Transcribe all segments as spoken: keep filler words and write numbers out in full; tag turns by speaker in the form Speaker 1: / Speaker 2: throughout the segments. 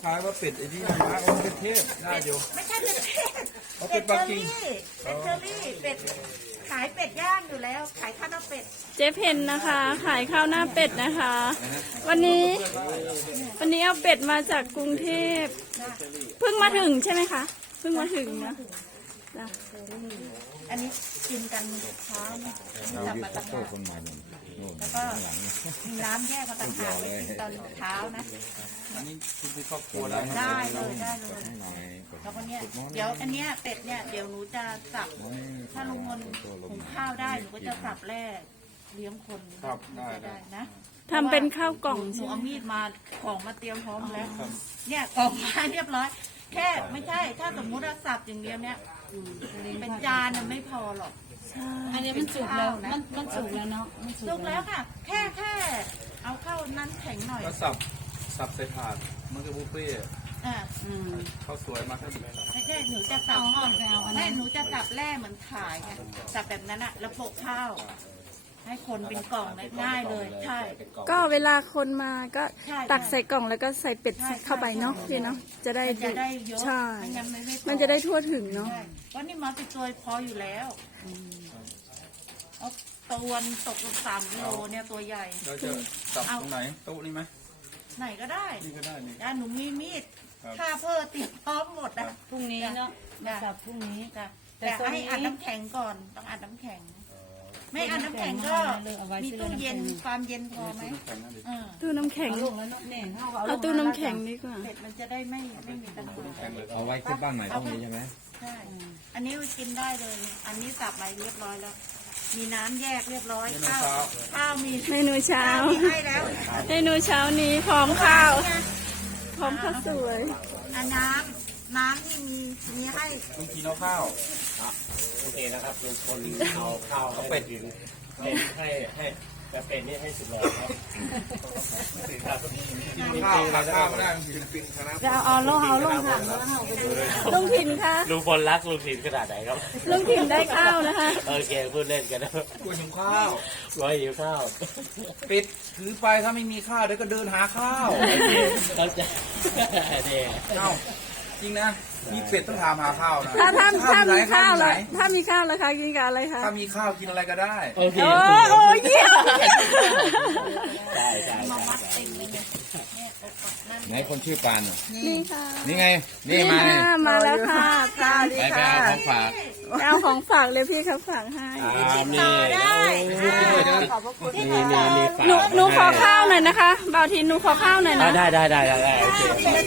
Speaker 1: ล้ายๆว่าเป็ดไอ้นี่นะเอาเป็ดเทศได้อยู่
Speaker 2: ไม่ใช่เป็ดเทศ
Speaker 1: เอาเป็ดปักกิ่ง
Speaker 2: เป็ดเชอรี่เป็ดขายเป็ดย่างอยู่แล้วขายข้าวหน้าเป็ด
Speaker 3: เจ๊เพนนะคะ ขายข้าวหน้าเป็ดนะคะ วันนี้ วันนี้เอาเป็ดมาจากกรุงเทพเพิ่งมาถึงใช่ไหมคะเพิ่งมาถึงนะจ้ะ
Speaker 2: อันนี้กินกันเช้าเนี่ยทำมาตั้งแต่แล้วก็มีน้ำแยกมาต่างหากไว้กินตอนเช้านะ
Speaker 1: อันนี้คุณไปครอบครัวได้
Speaker 2: ได้เลยได้เลยแล้วก็เนี้ยเดี๋ยวอันเนี้ยเป็ดเนี่ยเดี๋ยวหนูจะสับถ้าลุงมนหุงข้าวได้หนูก็จะสับแร่เลี้ยงคน
Speaker 1: ครับได้
Speaker 2: ได้นะ
Speaker 3: ทำเป็นข้าวกล่อง
Speaker 2: หนู
Speaker 3: ใช่ไหม
Speaker 2: เอามีดมาของมาเตรียมพร้อมแล้วเนี่ยกล่องมาเรียบร้อย แค่ไม่ใช่ถ้าสมมุติว่าสับอย่างเดียวเนี่ยเป็นจานน่ะไม่พอหรอก
Speaker 4: อันนี้มันสุกแล้วมันมันสุกแล้วเนาะมันสุ
Speaker 2: สุ
Speaker 4: ก
Speaker 2: กแล้วค่ะ แค่แค่เอาเข้านั้นแข็งหน่อย
Speaker 1: ก็สับสับใส่ถาดมันก็บุฟเฟ่ต์
Speaker 2: อ่า
Speaker 4: อืม
Speaker 1: ข้าวสวยมาแค่สิบ
Speaker 2: ไม่ใช่หนูจะสับ
Speaker 4: เอาอ่อนไปเอาอันนั้น
Speaker 2: ไม่หนูจะสับแร่เหมือนขายไงสับแบบนั้นอะแล้วโปะข้าว ให้คนเป็นกล่องง่ายเลยใช่
Speaker 3: ก็เวลาคนมาก็
Speaker 2: ใช่
Speaker 3: ตักใส่กล่องแล้วก็ใส่เป็ดเข้าไปเนาะพี่เนาะจะได้
Speaker 2: มันจะได้เยอะ
Speaker 3: ใช่
Speaker 2: ไม่งั้นไม่ไม่พอ
Speaker 3: มันจะได้ทั่วถึงเนาะ
Speaker 2: ใช่เพราะนี่มาเป็นตัวพออยู่แล้วเอาตัวตกสามกิโลเนี่ยตัวใหญ่
Speaker 1: เราจะสับตรงไหนโต๊ะนี่ไหม
Speaker 2: ไหนก็ได้
Speaker 1: นี่ก็ได้นี่
Speaker 2: อ่ะหนูมีมีด
Speaker 1: ครับ
Speaker 2: ค่าเพิ่มเตรียมพร้อมหมดนะ
Speaker 4: พรุ่งนี้เนาะมาสับพรุ่งนี้
Speaker 2: จ้ะ
Speaker 4: แต่
Speaker 2: แต่
Speaker 4: ตอน
Speaker 2: ให้
Speaker 4: นี้
Speaker 2: อัดน้ำแข็งก่อนต้องอัดน้ำแข็ง ไม่อัดน้ำแข็งก็
Speaker 4: เอาไว้
Speaker 2: มี
Speaker 4: ซื้อ
Speaker 2: ตู้เย็น
Speaker 4: น้ำแข็ง
Speaker 2: ความเย็นพอไหม
Speaker 1: แข็งนั่นดิ
Speaker 2: เออ
Speaker 3: ตู้น้ำแข็ง
Speaker 4: เอาลงแล้วเนาะเนี่ยเขาเอาล
Speaker 3: เอา
Speaker 4: ง
Speaker 3: ตู้น้ำแข็งดีกว่า
Speaker 2: เสร็จมันจะได้ไม่ไม่มีปัญหา
Speaker 1: แข็งเลย
Speaker 5: เอาไว้ขึ้นบ้านใหม่พรุ่งนี้ใช่ไหม
Speaker 2: ใช่อันนี้กินได้เลย อันนี้สับไปเรียบร้อยแล้ว มีน้ำแยกเรียบร้อยข้าวข้าวมี
Speaker 3: เมนูเช้า
Speaker 2: ข้าวมีให้แล้ว
Speaker 3: เมนูเช้านี้พร้อมข้าว พร้อมข้าวสวย
Speaker 2: อันน้ำน้ำที่มีมีให้
Speaker 1: ลุงกินเอาข้าว
Speaker 6: โอเคนะครับลุงพลเอาข้าวให้ถึงให้ให้ให้แต่เป็นนี่ให้สุดเลยครับครับ
Speaker 1: ข้าวขาดข้าวไม่ได้ลุงกินปินคณะ
Speaker 4: จะเอาเอาลงเอาลงถังแล้วเอาไปดู
Speaker 3: ลุงถิ่นคะ
Speaker 6: ลุงพลรักลุงถิ่นขนาดไหนครับ
Speaker 3: ลุงถิ่นได้ข้าวนะคะ
Speaker 6: โอเคพูดเล่นกันนะ
Speaker 1: กล้วยหุงข้าว
Speaker 6: ร้อยหิวข้าว
Speaker 1: เป็ดถือไปถ้าไม่มีข้าวเดี๋ยวก็เดินหาข้าว
Speaker 6: เขาจะเนี่ย
Speaker 1: เอ้าจริงนะมีเป็ดต้องถามหาข้าวนะ
Speaker 3: ถ้าถ้าถ้า
Speaker 1: อยู่ไหน
Speaker 3: มีข้าว
Speaker 1: อยู่ไห
Speaker 3: แล้
Speaker 1: น
Speaker 3: วถ้ามีข้าวแล้วคะกินกับอะไรคะ
Speaker 1: ถ้ามีข้าวกินอะไรก็ได้
Speaker 6: โอเค
Speaker 3: โอ้โอ้เยี่ยม
Speaker 6: ใช่ใช่
Speaker 2: มามัดเต็มเลยเนี่ยเนี่ยเอากดนั่น
Speaker 5: ไหนคนชื่อปานน่ะ
Speaker 3: นี่ค่ะ
Speaker 5: นี่ไง นี่
Speaker 3: นี่
Speaker 5: มา
Speaker 3: ค่ะมาแล้วค่ะจ้า
Speaker 5: ไปไปเอาของฝาก
Speaker 3: เอาของฝากเลยพี่เขาฝากให้
Speaker 6: อ่านี่
Speaker 2: ได้
Speaker 6: ขอบคุณนี่นี่นี่ฝาก
Speaker 3: หนูหนูขอข้าวหน่อยนะคะบ่าวทินหนูขอข้าวหน่อยนะ
Speaker 6: ได้ได้ได้ได้ได้โอเค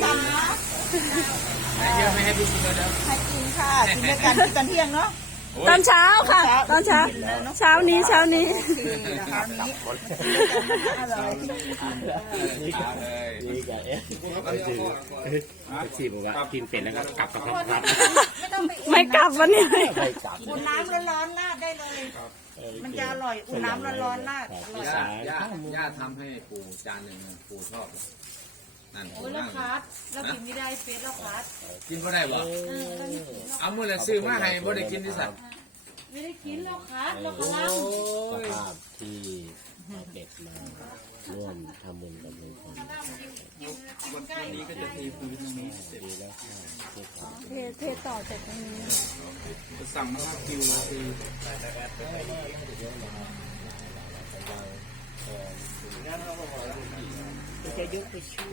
Speaker 1: เยอะไม่ให้พี่กินเลยเดี๋ยว
Speaker 2: ให้กินค่ะกินด้วยกันกินตอนเที่ยงเนาะ
Speaker 3: ตอนเช้าค่ะ ตอนเช้า เช้านี้เช้านี้
Speaker 2: นะคะนี้อร่อย
Speaker 6: นี่กันนี่กันเอ๊ะไปซื้อแท็กซี่บอกว่ากินเป็ดแล้วก็กลับกับพ่อครับ
Speaker 2: ไม่ต้องไป
Speaker 3: ไม่กลับวันนี้
Speaker 6: ไม่กลับ
Speaker 2: อุ่นน้ำร้อนๆราดได้เลย มันจะอร่อยอุ่นน้ำร้อนๆราดอร่อย
Speaker 5: ย่าย่าย่าทำให้ปู่จานหนึ่งปู่ชอบ นั่น
Speaker 2: โอ้
Speaker 5: ปู่
Speaker 2: ยแล้
Speaker 5: นั่
Speaker 2: ว
Speaker 5: ง
Speaker 2: คัดเรากินไม่ได้เฟสแล้วคัด
Speaker 5: กินก็ได้บ่เอามือละซื้อมาให้บ่ได้กินที่สัตว์
Speaker 2: ไม่ได้กินแล้วคัดแล้วก็
Speaker 5: โอ้
Speaker 2: ล้าง
Speaker 5: ย
Speaker 6: ภาพที่เอาเป็ดมาร่วมทำบุญกับลุงพล
Speaker 1: วันนี้ก็จะตีพื้นตรงนี้เสร็จ
Speaker 6: ดีแล้วค่ะที่ขอ
Speaker 3: เทเทต่อจากตรงนี้
Speaker 1: จะสั่งนะครับคิวคือ
Speaker 4: จะยกไปช่วย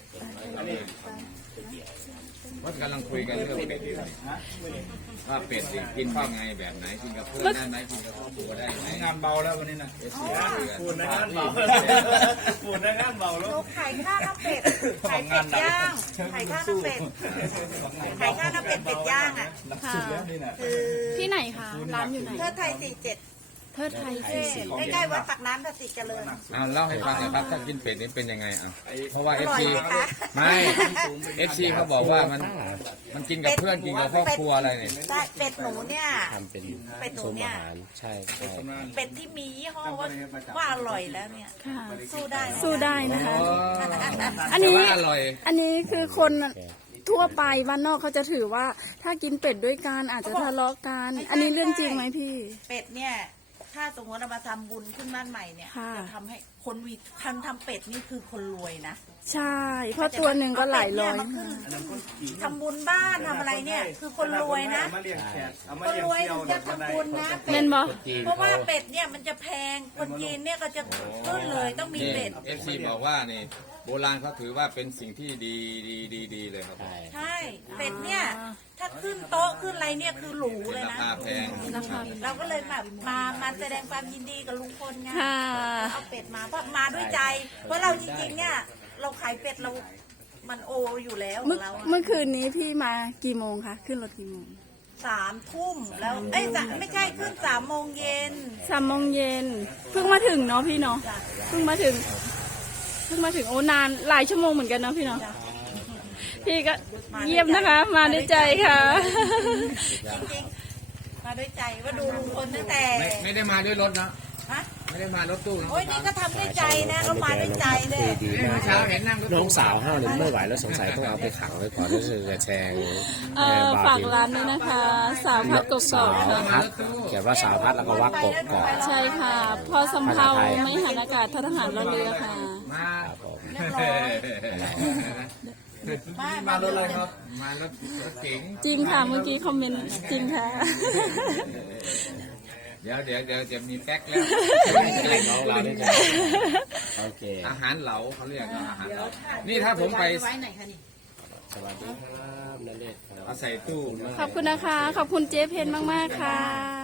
Speaker 5: ว่ากำลังคุยกันเรื่องเป็ดอยู่ว่าเป็ดนี่กินข้าวไงแบบไหนกินกับเพื่อนได้ไหมกินกับครอบครัวได้ไหม
Speaker 1: งานเบาแล้ววันนี้นะ
Speaker 5: เอสซีคุยกัน
Speaker 6: ฝุ่นนะงานเบาฝุ่นนะงานเบาแล้ว
Speaker 2: เราขายข้าวหน้าเป็ดขายเป็ดย่างขายข้าวหน้าเป็ดขายข้าวหน้าเป็ดเป็ดย่างอ่ะ
Speaker 3: ค่ะ
Speaker 2: คือ
Speaker 3: ที่ไหนคะ ร้านอยู่ไหน
Speaker 2: เทิดไทยสี่เจ็ด
Speaker 3: เทิดไทย
Speaker 2: ใกล้ๆวัดปากน้ำภาษีเจริญ
Speaker 5: อ่าเล่าให้ฟังหน่อยครับถ้ากินเป็ดนี่เป็นยังไงอ่ะเพราะว่า
Speaker 2: อ
Speaker 5: เอฟ
Speaker 2: ร่อย
Speaker 5: ซี
Speaker 2: ไหมคะ
Speaker 5: ไม่เอฟซีเขาบอกว่ามันมันกินกับเพื่อนกินกับครอบครัวอะไรเนี่ย
Speaker 2: ใช่เป็ดหนูเนี่ย
Speaker 6: ทำเป็น
Speaker 2: เป็ดหนู
Speaker 6: ซุ้ม
Speaker 2: เนี่
Speaker 6: อาย หารใช่ใช่
Speaker 2: เป็ดที่มียี่ห้อว่าว่าอร่อยแล้วเนี่ย
Speaker 3: ค่ะ
Speaker 2: สู้ได้นะ
Speaker 3: สู้ได้นะคะ
Speaker 5: โอ้
Speaker 3: อันนี้
Speaker 5: แต่ว่าอร่อย
Speaker 3: อันนี้คือคนทั่วไปบ้านนอกเขาจะถือว่า ถ้ากินเป็ดด้วยกันอาจจะทะเลาะกัน อันนี้เรื่องจริงไหมพี่
Speaker 2: เป็ดเนี่ย ถ้าสมมติเรามาทำบุญขึ้นบ้านใหม่เนี่ย
Speaker 3: ค่ะ
Speaker 2: จะทำให้คนวีคันทำเป็ดนี่คือคนรวยนะ
Speaker 3: ใช่ เพราะตัวหนึ่งก็หลายร้อย
Speaker 2: เเป็ดเนี่ยมาขึ้นทำบุญบ้านทำอะไรเนี่ย คือคนรวยนะ
Speaker 1: เอามาเลี้ยงแขกเอามา
Speaker 2: คน
Speaker 1: เลี้ยง
Speaker 2: รวย
Speaker 1: เที่ยว
Speaker 2: ถึงจะทำบุญนะ
Speaker 3: เม่นบอ
Speaker 2: เพราะว่าเป็ดเนี่ยมันจะแพงคนจีนเนี่ยก็จะขึ้นเลยต้องมีเป็ด
Speaker 5: เอฟซีบอกว่านี่โบราณเขาถือว่าเป็นสิ่งที่ดีดีดีดีเลยครับ
Speaker 2: ใช่เป็ดเนี่ยถ้าขึ้นโต๊ะขึ้นอะไรเนี่ยคือหรูเลย
Speaker 5: รา
Speaker 2: นะ
Speaker 5: คาแพง
Speaker 2: เราก็เลยแบบมามาแสดงความยินดีกับลุงพลไง
Speaker 3: ค่ะ
Speaker 2: เอาเป็ดมาเพราะมาด้วยใจ เพราะเราจริงๆเนี่ยเราขายเป็ดเรา มันโออยู่แล้วข
Speaker 3: เมื่
Speaker 2: อ
Speaker 3: อง
Speaker 2: เราอะ
Speaker 3: เมื่อคืนนี้พี่มากี่โมงคะ ขึ้นรถกี่โมง
Speaker 2: สามทุ่มแล้วเอ้ยจะไม่ใช่ขึ้นสามโมงเย็น
Speaker 3: สามโมงเย็น เพิ่งมาถึงเนาะพี่เนาะ
Speaker 2: จ้ะ
Speaker 3: เพิ่งมาถึง เพิ่งมาถึงโอ้นานหลายชั่วโมงเหมือนกันเนาะพี่เนาะ พี่ก็เยี่ยมนะคะ มาด้วยใจค่ะ
Speaker 2: จริงๆมาด้วยใจว่าดูลุงพลตั้งแต่
Speaker 5: ไม่ไม่ได้มาด้วยรถนะ
Speaker 2: ฮะ
Speaker 5: ไม่ได้มารถตู้นะ
Speaker 2: โอ้ยนี่ก็ทำด้วยใจนะก็มาด้วยใจเลย
Speaker 6: ดี
Speaker 5: เมื่
Speaker 6: มา
Speaker 5: อก เช้าเห็นนั่งรถ
Speaker 6: น้อ
Speaker 5: ตู้
Speaker 6: งสาวห้าวเนี่ยไม่ไหวแล้วสงสัยต้องเอาไปขังไว้ก่อนนี่คือจะแชร์
Speaker 3: เอ่อฝากร้านด้วยนะคะ สาวพัดกก
Speaker 6: สา
Speaker 3: อก
Speaker 6: ว
Speaker 3: ค่ะ
Speaker 6: พัดเขียนว่าสาวพัดแล้วก็วักกบก่อน
Speaker 3: ใช่ค่ะ พอสำเภาไม่หันอากาศททหารรอเรือค่ะ
Speaker 5: มา
Speaker 6: ครับผม
Speaker 2: เรียบร้อยมาม
Speaker 5: ารถอะไรครับ มารถรถเก๋ง
Speaker 3: จริงค่ะ เมื่อกี้คอมเมนต์จริงค่ะ
Speaker 5: เดี๋ยวเดี๋ยวเดี๋ยวจะมีแป๊กแล้ว
Speaker 6: น้องเราด้วยกันโอเค
Speaker 5: อาหารเหลาเขาเรียกอาหารเหลานี่ถ้าผมไป
Speaker 2: ไว้ไหนคะนี่
Speaker 6: สวัสดีครับนันเดชน์ครับ
Speaker 5: เอาใส่ตู้
Speaker 3: ขอบคุณนะคะ ขอบคุณเจ๊เพนมาก ๆ ค่ะ